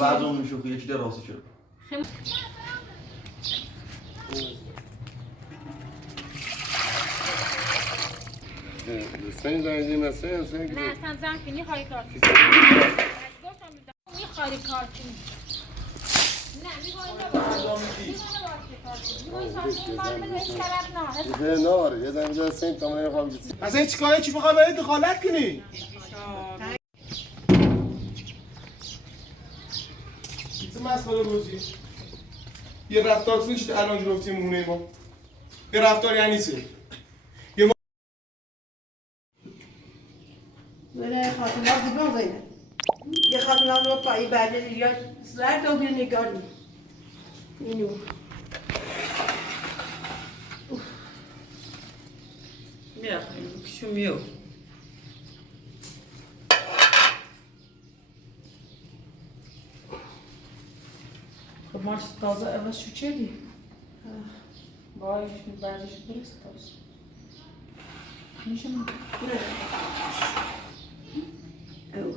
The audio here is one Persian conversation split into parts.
بعض اون شوخی یکی درازی شد. Sen zannedin mesela sen نه اصلا زن که میخوای کار کنی میخوای کار کنی نه یه نار یه زمین سنگ تمام نمیخوام گیسی اصلا هیچ کاری چی میخوای باید دخالت کنی چیز مسئله روزی یه رفتار سنی چی الان گرفتیم مونه ما یه رفتار یعنی چه زنه خاطرات دیگه زنه یه خاطرات رو پایی بعد یا زرد و بیرون نگاری اینو میرم پیشو میو خب مارش تازه اول شو چه دی؟ باید بعدش برست تازه میشه من او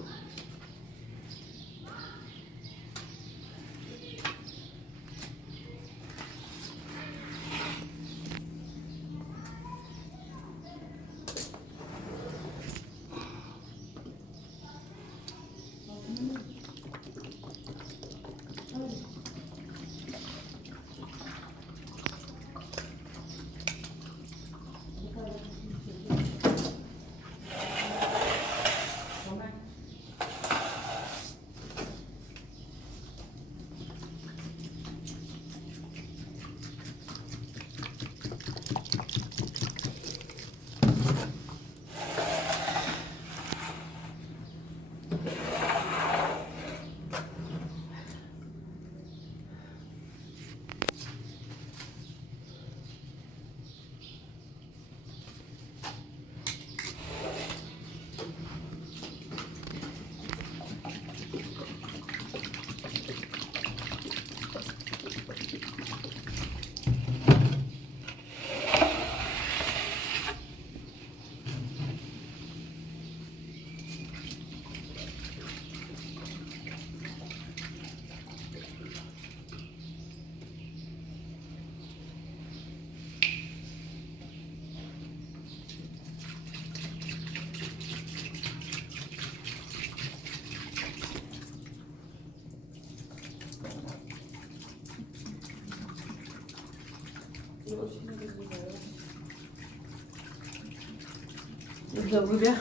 Добре.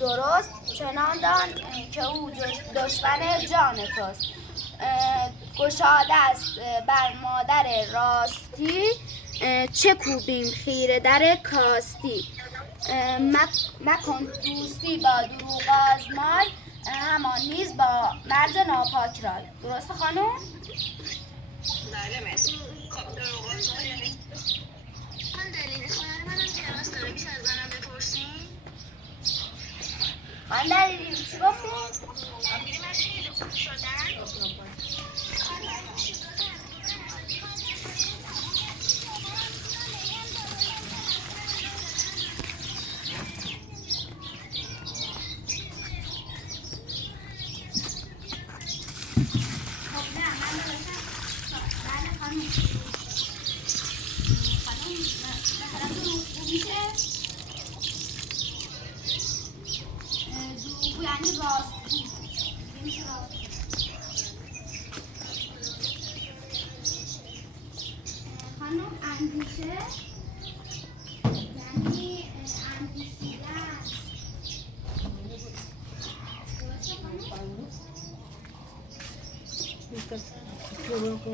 درست چنان دان که او دشمن جان توست. گشاده است بر مادر راستی، چه کوبیم خیره در کاستی. مکن دوستی با دروغ آزمای، همان نیز با مرد ناپاک رای. درسته خانم؟ بله مرسی. خب دروغ آزمای یعنی من دلیل خواهر منم کلاس داره، میشه از منم بپرسیم؟ من دلیلی چی گفتیم؟ میریم از خیلی خوب شدن؟ یعنی راستی میشه راستی. خانم اندیشه یعنی اندیشیدن. درسته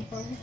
خانم؟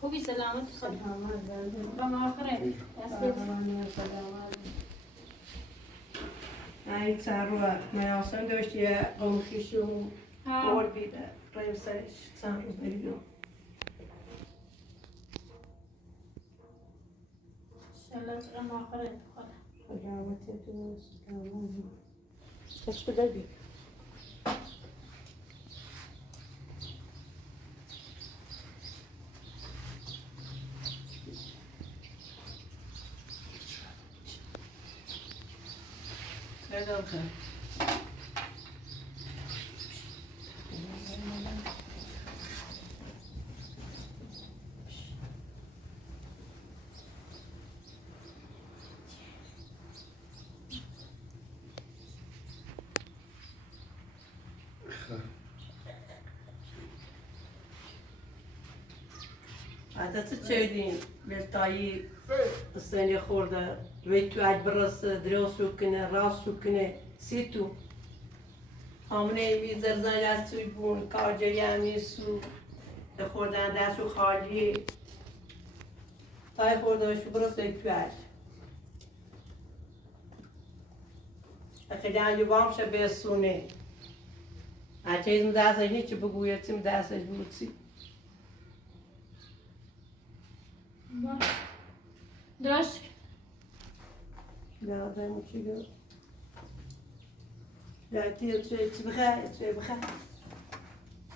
خوبی سلامت خود با ما آخره این چند رو میاسم داشتی قومشیشو بار بیده رایم سرش چند روز بریدم شلت ما آخره خود سلامتی تو سلامتی کش بده بی عادت چیدین بلتایی سنی خورده وی تو اج برس دراسو کنه راسو کنه سی تو همونه وی زرزان دستوی بون کارجایی همی سو خوردن دستو خالی تای خورده شو برس وی تو اج اخیلی بام شه بسونه اچه ایزم دستش نیچه بگویتیم دستش بودسی درست Ja, dan moet je doen. Ja, het begrijpt, het begrijpt.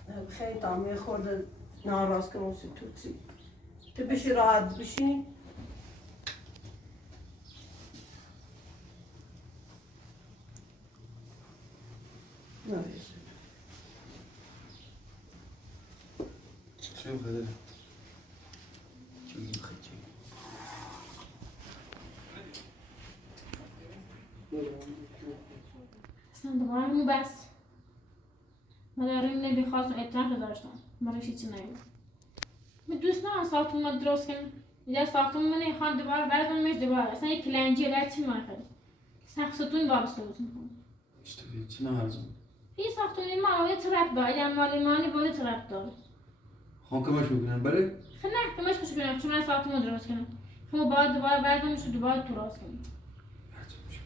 Het begrijpt dan weer gewoon de naast kan onze toetsie. Te beetje raad, misschien. Nou, is het. شو هذا؟ شو يخجل؟ اصلا دوباره همون بس من دارم نمیخواستم اطلاع داشتم برایش هیچی نگیم من دوست ندارم ساختمون رو درست کنم یه ساختمون من نمیخوام دوباره براتون میشه دوباره اصلا یک کلنجیه در چی میخواد سقف ستون باب سوز میکنم اشتغل چی نهارزم؟ این ساختمون ما یه ترپ داره یه مالی با یه ترپ داره خون کمش میکنن برای؟ خیلی نه کمش خوش کنم چون من ساختمون درست کنم خب باید دوباره براتون میشه دوباره تو راست کنم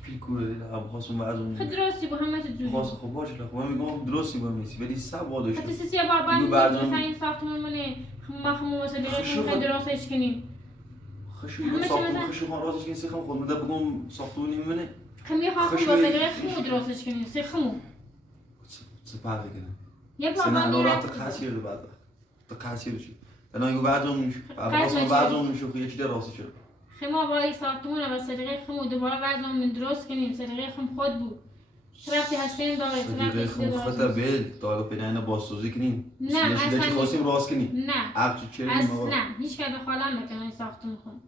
پیکوره اب خواستم بعضون خب درستی با همه چیز خواست خب باشه خب من میگم درستی با میسی ولی سبا داشت حتی سیسی بابا مثلا این ساختمون منه ما واسه خیلی درستش کنیم خشو ساختمون خشو خان راستش کنی سیخم خود مده بگم ساختمونی منه خمی خواهم واسه خمو درستش کنیم سیخمو سپاه کنه یه بابا سنه میره الان تقاصیر رو بعد تقاصیر شد انا یو بعضون بعضون میشه خو یکی دراستی شد خما با این ساختمون و سلیقه خمو دوباره بعضمون من درست کنیم سلیقه خم خود بود رفتی هستین داره سلیقه خم خود بیل داره پیداینا بازسازی کنیم نه اصلا خواستیم راست کنیم نه عقد چه اصلا هیچ که دخالت نکنه این ساختمون خم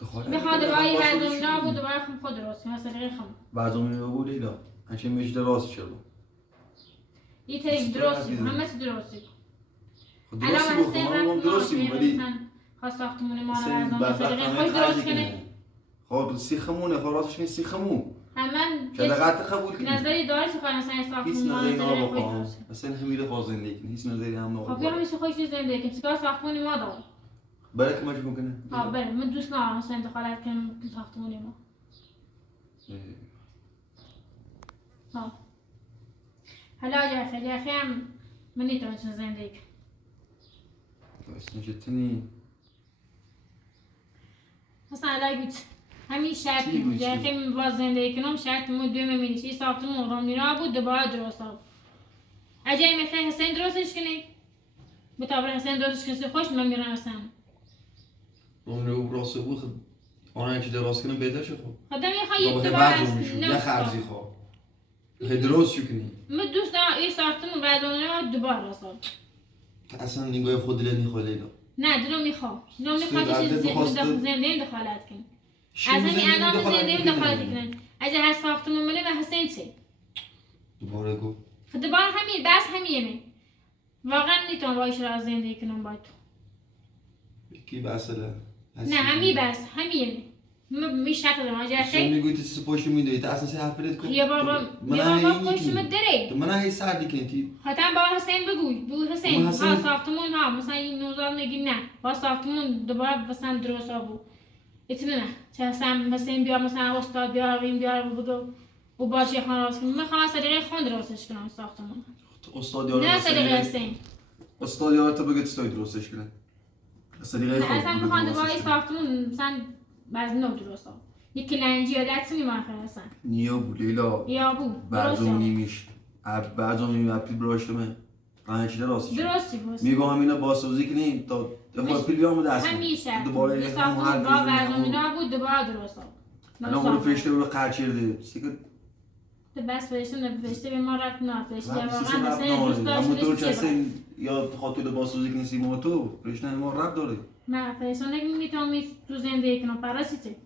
دخالت میخواد دوباره بعضمون نبود دوباره خم خود درست کنیم سلیقه خم بعضمون بود اینا هنچه میشه درست شد این طریق درستی همه چی درستی درستی بود من درستی بود ولی خواست ساختمون ما رو اصلا از اون بدبخت سلیقه همه خوش درست خرجی کنه. کنه. خب سیخمونه، خب راستش این سیخمون همه که دقت قبول کنی. نظری داری که مثلا این هیچ ساختمون ما رو نظری سلیقه خوش نباخوام درست کنه. مثلا همیشه خواست زندگی کنی، هیچ نظری هم خب بیا نباخوام همیشه خوش زندگی کنیم چیکار ساختمون ما داره. برای که مجبور کنه ها بله من دوست ندارم مثلا دخالت کنم تو ساختمون ما. ها حالا اگر خیلی هم من نمیتونم زندگی کنم. اصلا چطوری مثلا الان گوش همین شرط چی بود گوشی؟ که من باز زندگی کنم شرط مو دوم می‌نویسی ساختمون رو میرا بود دوباره درست بود. اگه میخوای حسین درستش کنی به طور حسین درستش کنی خوش من میرم مثلا. اون رو راست بود خب آن چیز درست کنه بهتر شه خب. خدا میخوای یک خب دوباره بعضی از میشود نه خرجی خواه. خیلی درست شو کنی. من دوست دارم این ساختمون بعد اون دوباره درست بود. اصلا نگاه خود دلت میخواد لیلا. نه دلم میخوام. دلم میخواد سوی چیز عدد بخواست- زنده دخالت کنی. چی از زندگی همین الان دخالت زنده می‌کنی؟ دخالت کنن. اگه هست ساختمون مله و حسین چه؟ دوباره گو. خب دوباره همین بس همینه. واقعا نمیتونم وایش را زندگی کنم با تو. کی بسله؟ نه همین بس همینه. میشه دارم اگه چون خیلی میگویی تو چیز پشت میدوی تا اصلا چه حرفت کنی؟ یا بابا پشت من داره. تو من هی سردی کنی تی. حتما با حسین بگوی بگو حسین اون حسین- ها ساختمون ها مثلا این نوزاد میگی نه با ساختمون دوباره مثلا درست بو اتونه نه چه حسین بیا مثلا استاد بیا این بیا بگو و باشه خان راست کنم میخوام از طریق خان درستش کنم ساختمون استاد یارو نه از طریق حسین استاد یارو تو بگه چطوری درستش کنه. از طریق نه خود اصلا بگه میخوام درستش دوباره کنه. ساختمون مثلا باز نو درست یک کلنجی یا دستی میمونه اصلا نیا بو لیلا. یا بو برزم نیمیش. برزم نیمی اپی براشتمه. همه چیز راستش. درستی بود میگم همینا بازسازی کنیم تا دفعه پیلیامو دست کنیم. همیشه دوباره یه هم ساختمون هر با برنامه‌نا بود دوباره درست الان برو فرشته رو قرچرده. سیکت بس بهشون نبوشته به ما رفت نه بهش رب واقعا سیستم رب مثلا دوست نداره. اما تو داشتش چه کسی یا خاطر بازسازی کنی سیما تو فرشته ما رب داره. نه فیشون نمیتونم تو زندگی کنم پراسیته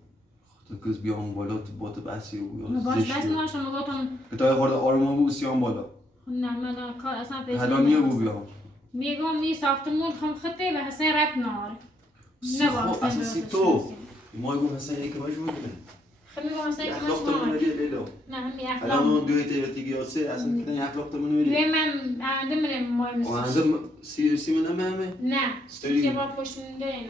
تو کس بیام بالا تو بات بسی و باش زشتی. بس ما شما گفتم که تا خورده آرمان بود سیام بالا. نه من کار اصلا فیشون حالا نیا بو بیام. میگم می ساختمون خم خطه و حسین رفت نار خب اصلا سی تو. ما گفت مثلا یک باش بود. خب میگم حسین که اخلاق من تو شما میگه لیلا. نه همین الان اخلاق اون دوی تیگی آسه اصلا که اخلاق تو میگه. دوی من آینده من مهم و نیست عنده سی من همه. نه استوری. که با پشتونده نه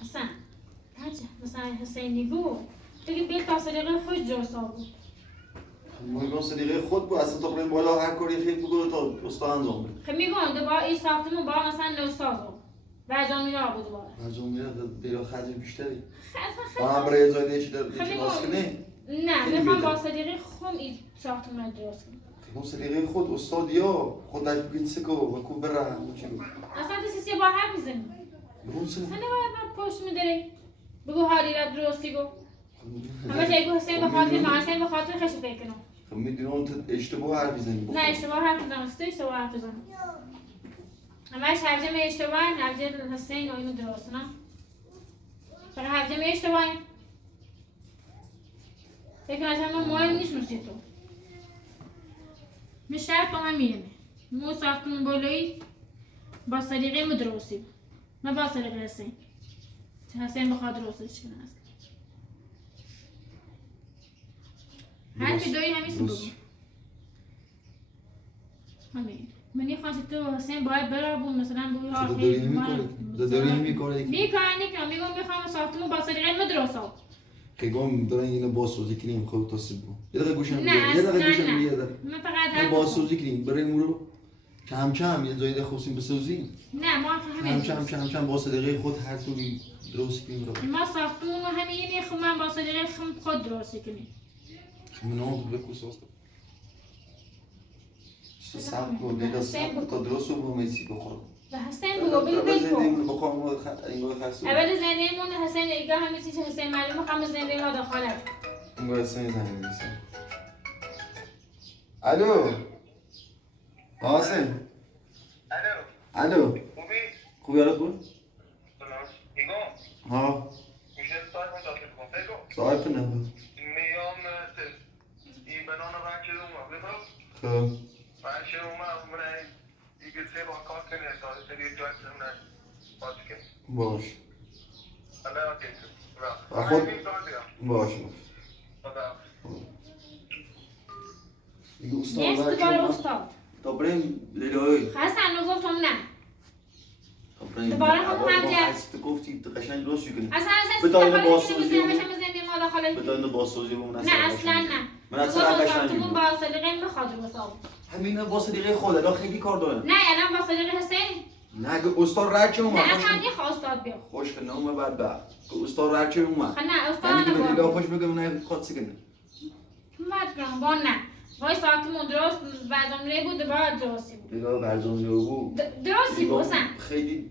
حسن مثلا حسین نگو دیگه بیل تا سلیقه خوش درست بود مهم صدیقه خود بود اصلا تا بریم بالا هر کاری خیلی بگو تا استاد انجام بده. خب میگم دوباره این ساختمون با مثلا نوسازو برجام میره آبود دوباره انجام میره بیرا خرج بیشتری. خب با هم برای زایده چی داره چی باز کنه؟ نه میخوام با صدیقه خودم این ساختمون رو درست کنم. خب صدیقه خود استاد یا خودش بگین سکو و کو بره همون چی بود. اصلا تو با حرف میزنی. بگو سن. اصلا نباید پشت میداری. بگو حالی را درستی گو. همه جایی که حسین بخاطر نه حسین بخاطر خشو بکنم. خب میدونم تو اشتباه حرف میزنی. نه اشتباه حرف میزنم است اشتباه حرف میزنم. همش حرف می اشتباه حرف حسین و اینو درست نه. فقط حرف می اشتباه. فکر کنم مهم نیست نوشتی تو. مشترک با من میرمه. مو ساختمون بالایی با سلیقه مدرسی. نه با سلیقه حسین. حسین بخواد درستش کنه اصلا. هر کی دوی همیشه بگو. همین. منی خواست تو حسین باید بره بود مثلا بگو ها داری همین کاری میگم میخوام ساختمون با سلیقه مدرسه. که گم دارن اینو بازسازی کنیم خود تصیب بود. یه دقیقه گوشم نه یه دقیقه گوشم نه. یه دقیقه. من فقط حرف بازسازی کنیم برای مورو کم یه جایی خواستیم بسازیم. نه ما همین کم با صدیقه خود هر طوری درست کنیم رو. ما ساختمون رو همین میخوام من با صدیقه خود درست کنیم. منو بگو ساز. سام کو دیگه سام تو درست رو میسی بخور. و حسین بگو بگو بخوام اینو خاصه. اول زندگیمون حسین ایگا همه چیز حسین معلومه خام زندگی ما داخله. اینو حسین زنگ الو حسین الو خوبی حالت بود؟ ها صاحب نه بود خب باش خود باش نیست دوباره استاد تا بریم لیلایی حسن رو گفتم نه بریم دوباره هم تو گفتی قشنگ درست کنی اصلا بتاین بازسازی زندگی ما داخله بتاین بازسازی اون نه اصلا نه من اصلا قشنگ با صدیقه میخواد واسه همین با صدیقه خود الان خیلی کار داره نه الان با صدیقه حسین نه استاد رد چه اومد نه اصلا یه خواستاد بیا خوش کنه اومد بعد بعد استاد رد چه اومد نه استاد یعنی دیگه خوش بگم نه خاطر سکنه مات کنم با نه وای ساختمون درست برنامه‌ای بود دوباره درستی بود دیگه برنامه‌ای بود درستی بود خیلی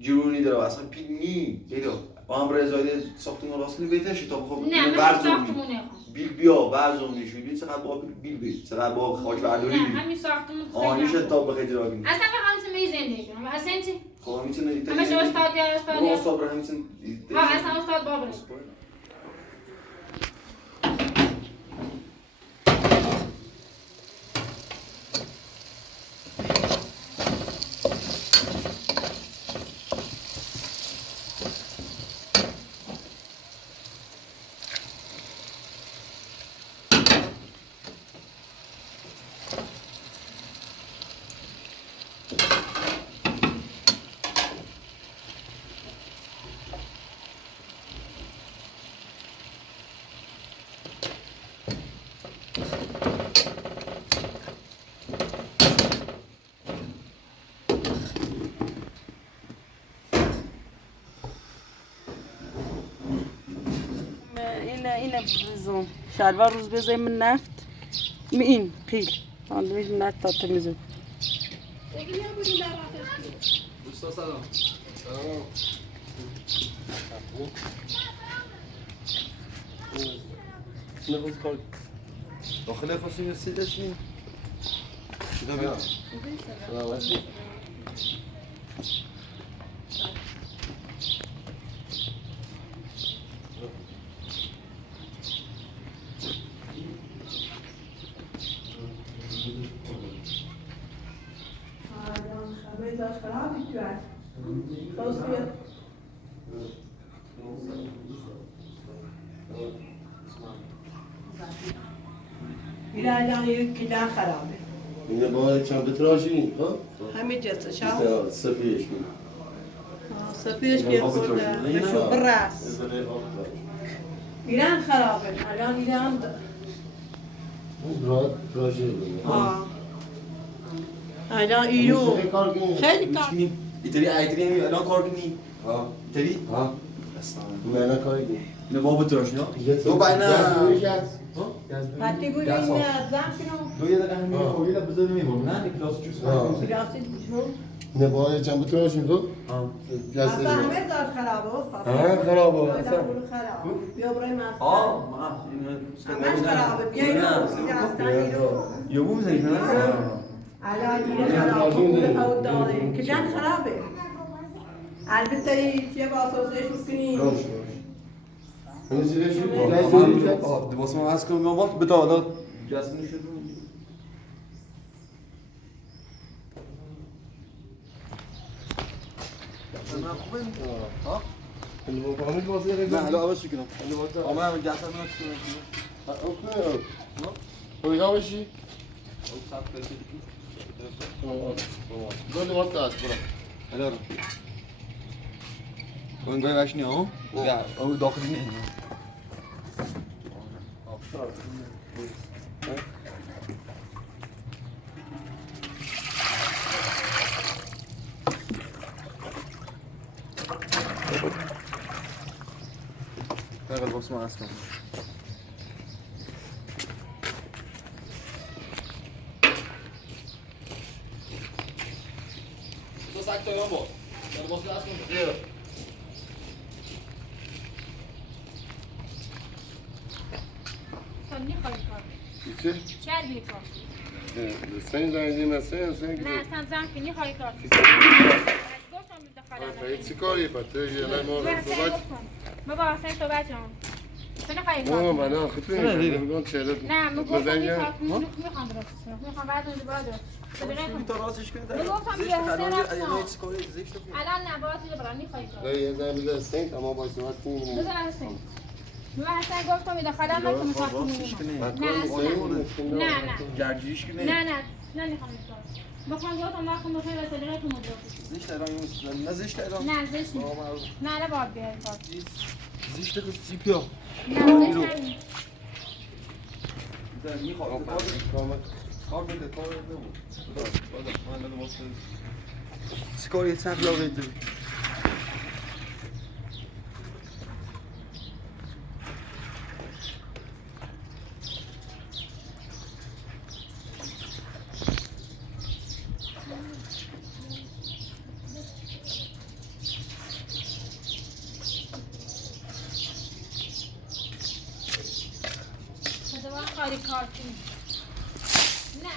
جرونی داره اصلا پی نی دیگه با هم رضایت ساختمون راست کنی بهتره شد تا خب نه ساختمون نخوام بیل بیا برزون نشون ببین چقدر با بیل بی چقدر با خاک برداری نه همین ساختمون خیلی آنیش تا بخیر جواب اصلا به همین زندگی کنم اصلا چی خب میتونه همش استاد یا استاد برای همین ها اصلا استاد بابر اینه بزن شلوار روز بزنیم من نفت این قیل آندمیش نفت تا تمیزه سلام نخوز کار داخل خواستیم سیدش نیم شده بیا سلامتی الان يمكن خرابه اینه باید چند بتراشی ها همه جلسه شاو صفیش کن صفيش كيف خذ شو بالراس إيران خرابة الآن إيران اون پروژه الان ایرو کار کنی؟ خیلی کار ایتری الان کار کنی؟ ها ایتری؟ ها اصلا نه کاری کنی؟ نه بابا تراش نه دو دو باینا پتی گوری این زن کنم دو یه دقیقه همین خوبی لا بذار میمون نه کلاس چوس گرافتی دیشون نه باید چند بتراژیم تو؟ اصلا همه دار خرابه است ها خرابه اصلا خرابه بیا برای مستر ما همش خرابه بیا اینو اصلا ایرو یه بو میزنی نه الان ایرو خرابه او داره که جن خرابه البته یه واسوسه شو کنی این زیرش واسه ما از کنم وقت بتا حالا جذب نشد فهمید واسه نه حالا عوض کنم اما من جذب نشد اوکی کجا باشی؟ دو واسه است برو حالا رو اون گاهی وش نیا یا او داخلی نه Pega o box máximo. Tô saco também, amor. Quero mostrar as coisas. خیلی خواهی کار چی؟ شاید بی کار سن زنگی سن نه اصلا زن کنی خواهی کار گفتم خیلی چی کاری پته یه ما صحبت بابا اصلا صحبت جان تو نخواهی ماما کار من خیلی میگم چه نه میگفتم میخوام درست میخوام بعد اون باید درست تو راستش کنید. میگفتم یه حسین الان نه باید دیگه برام میخوایی کار نه یه زن بده سنت اما با صحبت کنیم بذار حسین من حسین گفتم داخل نکنم میخوام نه نه گرجیش کنه. نه نمیخوام این کار بخوام گفتم وقت میخوای واسه تو مدرس زشت الان نه زشت الان نه زشت نه باید بیای کار زشت که سیپیا نه زشت نمی میخوام کار بده کار بده من واسه سکاری سفیا بده کاری کار کنی نه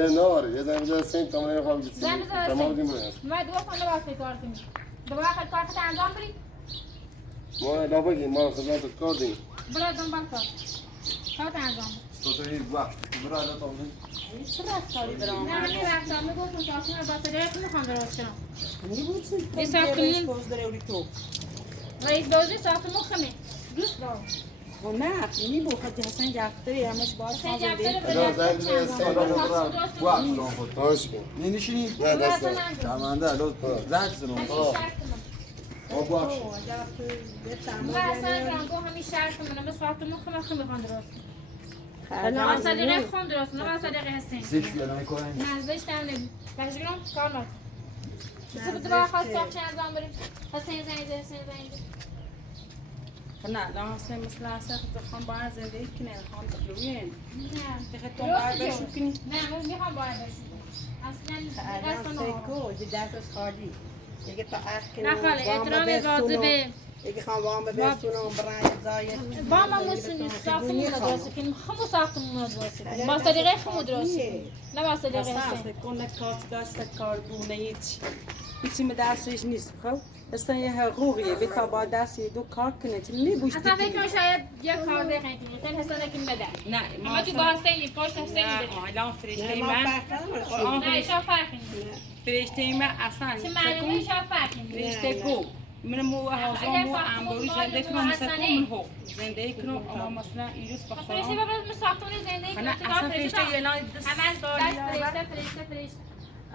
یه نار یه زن بده سنت تمام نمیخوام چیزی تمام دیم برای ما دو خانه وقتی کار کنی دوباره خود کار خود انجام بری ما لا بگیم ما خدمت کار دیم برای دنبال کار کار انجام تو این وقت برای الان تمام چه رفتاری دارم نه رفتم میگفتم ساختمون با صدایت میخوام درست کنم این ساختمون باز داره اولی تو رئیس دوزی ساختمون خمه دوست دارم نه نی بو خدی حسین جعفری همش باش حسین جعفری تاش کن نه نشینی نه دست تمامده الان زنگ زنم بابا و اصلا رانگو همین شرط منم به ساختمون خمه میخوام درست کنم نه صدیقه خون درست نه صدیقه حسین زشت بیادم کار نه زشت هم نمی بخش کنم کار نکن بسه دوباره خواست ساخت انجام بریم حسین زنگ نه لا حسین مثل حسین خواهم باید زندگی کنه خواهم تخلوین نه دیگه تو باید بشو کنی نه من میخوام باید بشو اصلا سیکو دی درس خالی دیگه تا نه خاله احترام واجبه دیگه خواهم وام ببستونم برای زاید با ما مسئول ساختمون درست کنیم خمو ساختمون درست کنیم با صدیقه خمو درست کنیم نه با صدیقه حسین کنه کار دست کار بونه هیچی من دستش نیست خب اصلا یه حقوقیه به تا با دست دو کار کنه چی نمیبوش اصلا فکر کنم شاید یه کار بخنید خیلی حساب نکنیم بده نه اما تو با حسینی پشت حسینی نه الان فرشته ما من فرق نه ایشا فرقی فرشته من اصلا چه معلومه ایشا فرقی فرشته کو من مو هازم مو امبوری زنده کنم مثلا من هو زنده کنم اما مثلا ایروس فرشته بخوام بابا ساختمون زندگی نه کنم اصلا فرشته یه لای همه فرشته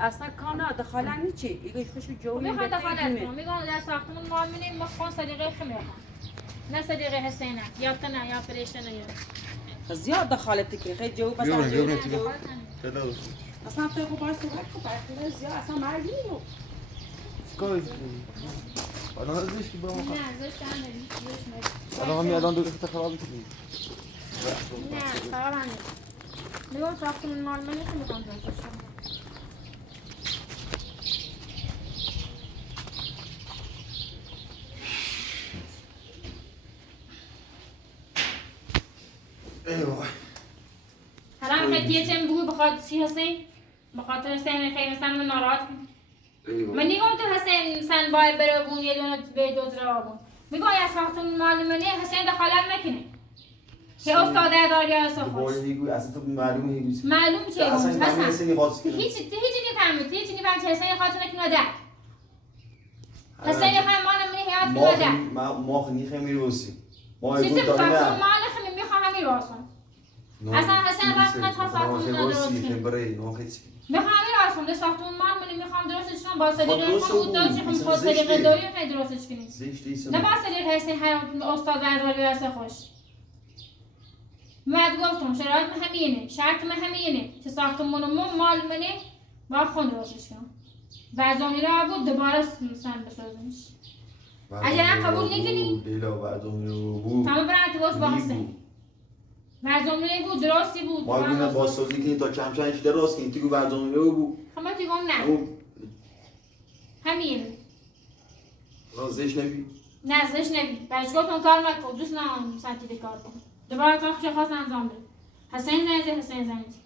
اصلا کانا دخالنی چی؟ ایگه خوشو جوی میخواد دخالت کنم میگم در ساختمون ما می‌بینیم ما خون صدیقه خمه نه صدیقه حسینه یا تنه یا فرشته نه زیاد دخالتی که خیلی جو بس بیا جو بیا اصلا تو کو باش صحبت کو باش زیاد اصلا مردی نو چیکار آدم ازش که با ما نه زشت هم آدم میاد آن دو تا خراب کنی نه خراب هم نیست نگاه ساختمون مال منه که میخوام درستش کنم ایوه حالا میخواید یه چیم بگو بخواد چی حسین؟ بخاطر حسین خیلی مثلا من ناراحت ایوه من نگم تو حسین سن باید بره بون یه دونه به دوز را بون میگم از ساختمون مال منه حسین دخالت نکنه که استاد داری اصلا خوش اصلا تو معلومه هیچ معلوم چیه اصلا حسن حسین خاص هیچی نفهمید هیچی نفهمید حسین خاطر نکنه ده حسین خواهم مال منه حیات کنه ده ما خیلی میروسی ما چیزی ایگون ساختمون داره مال خیلی میخوام همین راسون اصلا حسین رفت من تا ساختمون را درست کنه میخوام همین راسون ده ساختمون مال منه میخوام درستش کنم با صدیقه خود داشت خیلی خود صدیقه داری خیلی درستش کنیم نه با صدیقه حسین حیات استاد داری اصلا خوش من گفتم شرایط من همینه شرط من همینه که ساختمون مال منه با خون درستش کنم بعضانی را بود دوباره سن بسازمش اگر هم قبول نکنی لیلا بعضانی رو بود تمام برای اتواس با حسین بعضانی بود درستی بود ما گونه بازسازی کنیم تا کم چند چیده راست کنیم تیگو بعضانی رو بود خب تیگم نه همینه رازش نبی نه زش نبی بچگاهتون کار نکن دوست ندارم سنتیده کار کن دوباره کار خوش خواست انجام بده حسین زنیزه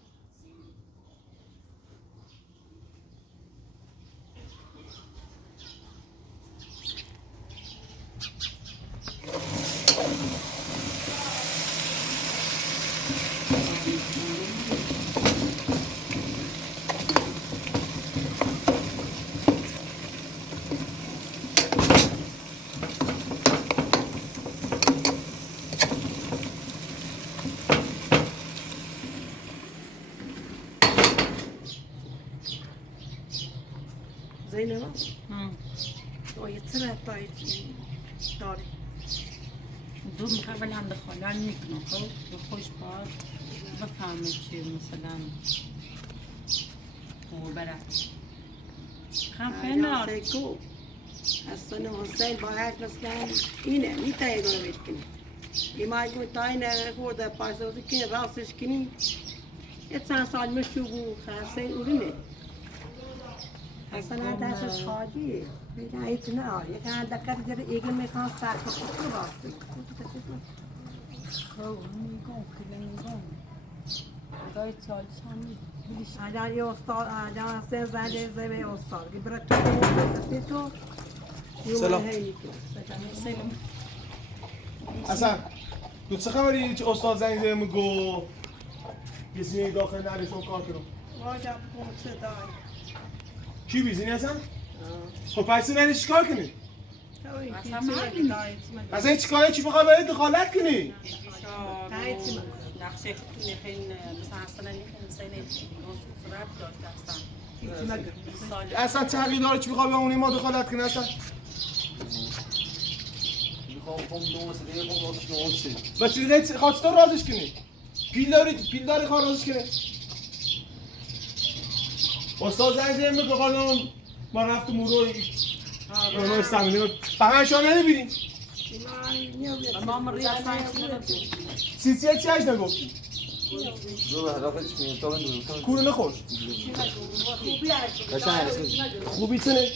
زینبا یه چرا تایی داری دو میخوام هم دخالت میکنم خب خوش باز بفهمه چیه مثلا خوب بره خفنار کو اصلا حسین باید مثلا اینه میتایی گونه بیت کنی ایمای گونه تایی نه خورده پاسوزی کنی راستش کنی یه چند سال مشو بو حسین اورینه اصلا دستش خالی میگه هیچ نه یک دکتر جر ایگل میخوام سر کو راستی الان یه استاد الان سه زنده زمین استاد که برای تو سلام اصلا تو چه خبری چه استاد زنگ زده میگو کسی داخل نرشون کار کنم واجب کن صدای کی بیزینی هستن؟ خب پس این چی کار کنی؟ اصلا این چیکاره چی بخواه باید دخالت کنی؟ نقشه خیلی خیلی مثلا اصلا نمیخوام صورت اصلا تغییر داره چی بخواه به اونی ما دخالت کنی اصلا؟ و چی دیگه خواست تو رازش کنی؟ پیل داری خواه رازش کنی؟ استاد زنگ زنگ میگه خانم ما رفتم اون رو استمینه فقط شما نمیبینیم ما مریض سیسیه چی هشت نگفتی؟ کورونه خوش خوبی چنه؟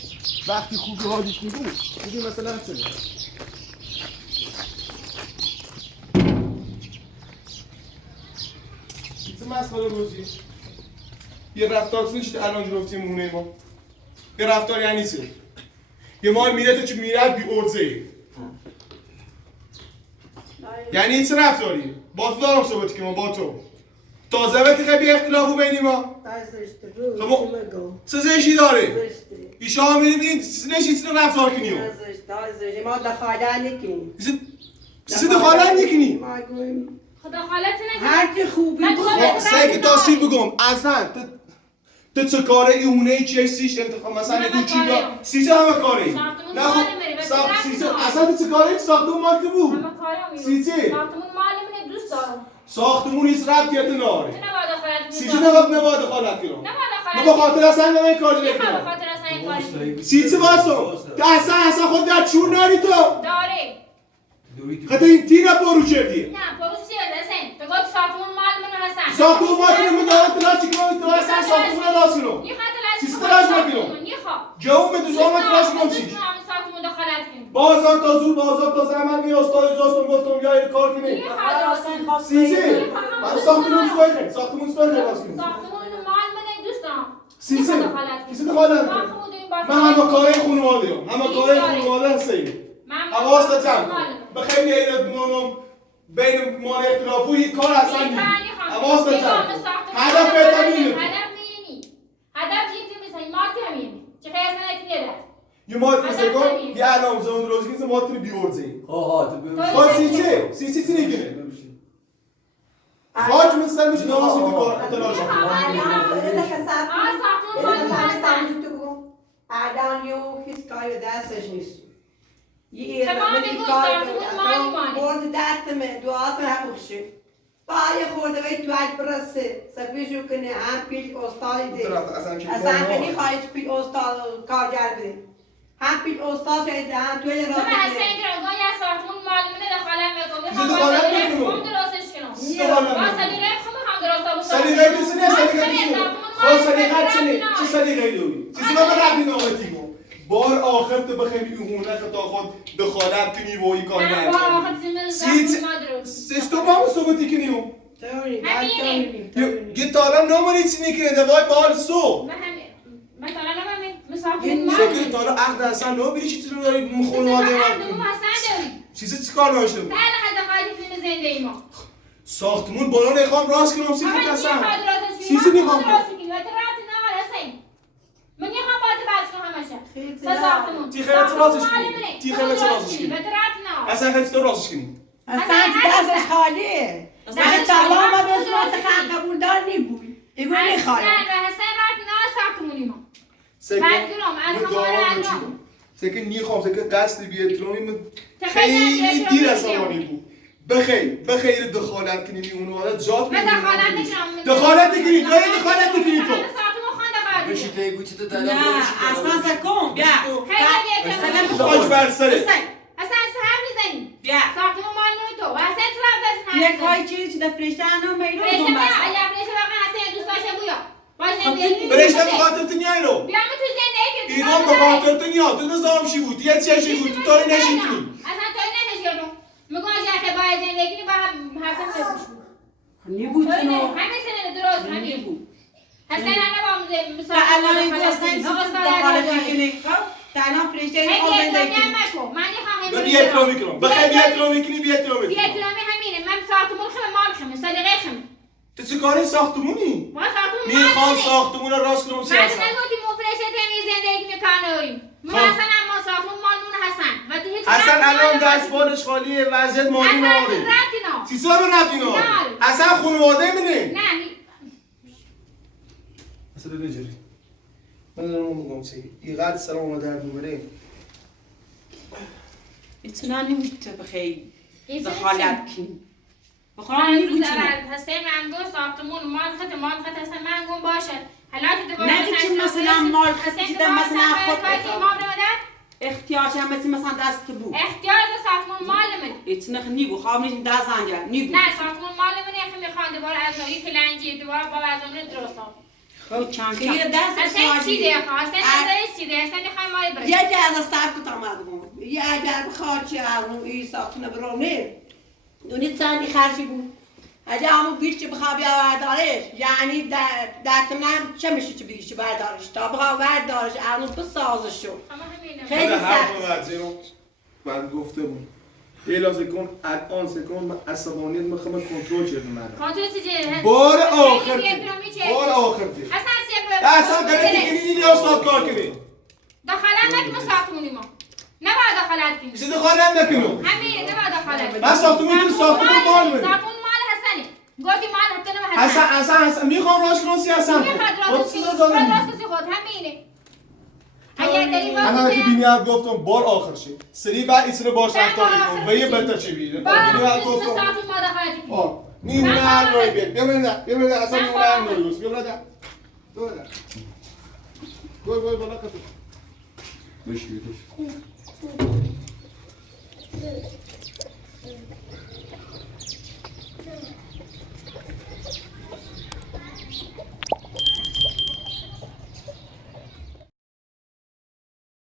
وقتی خوبی حالیش میگو میگی مثلا چنه؟ چیزی مسئله روزی یه رفتار سنش الان جلوی مونه ما یه رفتار یعنی چه؟ یه مال میره تو چی میره بی ارزه یعنی این چه رفتاری؟ با تو دارم صحبتی که ما با تو تازه وقتی خیلی اختلافو بینی ما چه زشتی داره؟ ایشا ها میری بینید نشید چی رفتار کنی ما دخالت نکنیم چیزی دخالت نکنی؟ خدا خالت نکنی هر کی خوبی سعی که تاثیر بگم اصلا تو چه کاره ایونه چی سیش انتخاب مثلا همه چی کاره. سیچه همه کاری ساختمون نه خب مال منه، بس رفت سیچه نام. اصلا تو چه کاره ساختمون مال تو بود همه کارم سیچه ساختمون مال منه دوست دارم. ساختمون هیچ ربطی ناره تو نباید دخالت کنی. سیچه نباید دخالت کنم نباید ما دخالت به خاطر اصلا نمی کاری کنی. به نکنم خاطر اصلا این کاری کنی. سیچه واسو تو اصلا خود در چون ناری تو داره. خطا این تینا پرو کردی نه پروسی چیه حسین؟ تو گفت ساختمون مال منه حسن. ساختمون مال من دارم تلاش کنم تو اصلا ساختمون راست کنم یه خاطر از سیچه تلاش نکنم یه خواهد. جو من تو شما تلاش کنم سیچ ساختمون دخالت کنی. بازار تا زور بازار تا زمان می استاد جاستم گفتم یا این کار کنی یه خاطر سیچه من ساختمون سوخه ساختمون سوخه راست کنم ساختمون مال منه دوستم. سیچه یه دخالت کنی. سیچه دخالت ما کنی خودمون با من همه کاری خانواده هم همه کاری خانواده هستیم حواست جمع بخیر میایید نونم بین ما اختلافی کار اصلا نیست حواست جمع هدف تامینه هدف نینی هدف چیزی میسازی مارتی همینی چه خیلی اصلا نکنیده یه مارت میسازم یه علام زمان روزی که مارت رو بیورزی خواهد سیچه چی نگیره خواهد مثل میشه ناماس میده کار اطلاع شد الان یو هیچ کاری دستش نیست. یه تمام میگو ساختمون مالی مالی. برد دستمه دعاتون حقوقشه. یه خورده باید تو اج برسه صفیشو کنه هم پیش استادی ده. اصلا خیلی خواهیش پیش استاد کارگر بده. هم پیش استاد شاید هم توی تو راه من حسین گرگان یا ساختمون مال منه دخالت میکنم. چه دخالت میکنم؟ خم درستش کنم. دخالت با میکنم. سلیقه خم هم درست سلیقه کسی نه سلیقه کسی نه خواهد سلیقه چه نه چه سلیقه دوری چیزی ما برقی نامتی گو بار آخر تو بخیمی اونه خطا خود دخالت کنی و ای کار من نه با آخر زمین ساختمون درست. سیستو با هم صحبتی کنیو یه تالا نمانی چی نکنه دوای بال سو من همین مثلا نمیم مسافتمون مال شکلی منه. تالا عقد اصلا نو بری چی تو داری مثلا خانواده عقدمون ما حسن داریم. چیزی چی کار ناشته بود نه نه دخالت کنیم زنده ما. ساختمون بالا نخوام راست کنم سیزی من کسم میخواد راستش سیزی کنم. میخوام راست کنیم. وقتی رابطه نداره حسین. من میخوام باید بحث کنم همشه. ساختمون. تی خیلی راستش ساختمون کنی. مال منه. تی تو خیلی راست راستش کنی. کنی. وقتی رابطه نداره. اصلا خیلی تو راستش کنی اصلا دستش خالیه. نه سلام ما به صورت خط قبول دار نیبود. ایگو میخواد. نه حسین رابطه نداره ساختمونی ما. سکن بعد گرام از مقاره انجام. سکن نیخوام سکن قصد بی‌احترامی من خیلی خیلی دیر از زمانی بود بخیر دخالت کنی اون وقت جات من دخالت نکنم. دخالت کنی تو دخالت کنی تو ساختمون خان دخالت کنی. بشی تایی گوچی تو نه دادم اصلا سکن بیا خیلی احترام. خاک بر سره اصلا سهم میزنی. بیا ساختمون مال منه تو. و اصلا تو رابطه یک های چیزی در فرشته انو میرو فرشته کن نه، بس اگه فرشته واقعا اصلا دوست داشته بویا. باشه زندگی برشته بخاطر تو نیای رو بیا تو زندگی که ایران بخاطر تو نیا تو نظام شی بود یه چه شی بود تو تاری نشی کنی اصلا توی نمیشه رو. میگم اگه باید زندگی با هر کم نمیشه. نیبود توی نو همین سنه درست همین. نیبود حسین انا با تا الان این دوستان دخالت میکنی تا الان فرشته این هی آزنده بی‌احترامی کنی هم نکن. من یه من بی‌احترامی کنم بخیر بی‌احترامی کنی بی‌احترامی کنی بی‌احترامی همینه. من ساختمون خمه مال خمه سلیقه خمه. تو چه کاری ساختمونی ما ساختمون مال میخوام خمه. ساختمون رو راست کنم من سیاست نگوتی مفرشه تمیز زندگی میکنیم. ما اصلا اما ساختمون مالمون حسن. و هیچ اصلا ربطی الان نداره. دستبالش خالیه وضعیت مالی اصلا نداره ربطی نداره. چی سا به رفتی نداره نه. اصلا خانواده منه نه اصلا بجری من دارم میگم چی اینقدر سلام اومده در دوباره اتنا نمیشه بخیر این دخالت کنی بخورم من نیبود روز اول هسته من گو ساختمون مال خط هستن من گم باشه. حالا تو دوباره نه که مثلا مال خط حسین دیدم دوباره مثلا سفر خود کاری که ما بردن احتیاج هم مثلا دست که بود احتیاج ساختمون مال من. اتنا نیبو خواب نیشون دست انجام نیبو نه ساختمون مال من یکی میخوان دوباره از نوعی پلنجی دوباره با وضعمون درست ها. خب چند یه کم دستش حسین چی خالیه. دیگه حسین نظرش چی دیگه حسین میخوای مال بره. یه جز سبت آمد بود. یه اگر بخواد چی از اون ای ساختنه برونه. دونی چندی خرشی بود. اگه همون بیش چی بخواه بیا بردارش یعنی در تمام چه میشه چی بیش بردارش تا بخواه بردارش اونو بسازش شد. اما همینه. خیلی من حرف سخت. اومد زیرو من گفته بود یه لحظه کن الان سکون من عصبانیت میخوام کنترل کردم من کنترل چیه؟ بار آخر خیلی بی‌احترامی چیه؟ بار آخر دی اصلا چیه؟ اصلا داری دیگه نیدی استاد کار کنی دخالت نکنیم ساختمونی ما. نباید دخالت کنیم. چیزی دخالت نکنم همین نباید دخالت کنیم. من ساختمون تو ساختمون مال منه ساختمون مال حسنه. گفتی من حتی نمه حسن میخوام راست کنسی حسن میخواد راست کسی خود همینه اگر داری انا واسه که بینیت گفتم بار آخر شد سری بعد ایسر باش رفتاری کن و یه بهتر چی بیده بینیت گفتم ساعت اومده خواهدی آه میونه هر نوعی بید بیا اصلا میونه هر نوعی گوست بیا برده گوی بالا کتو بش بیدش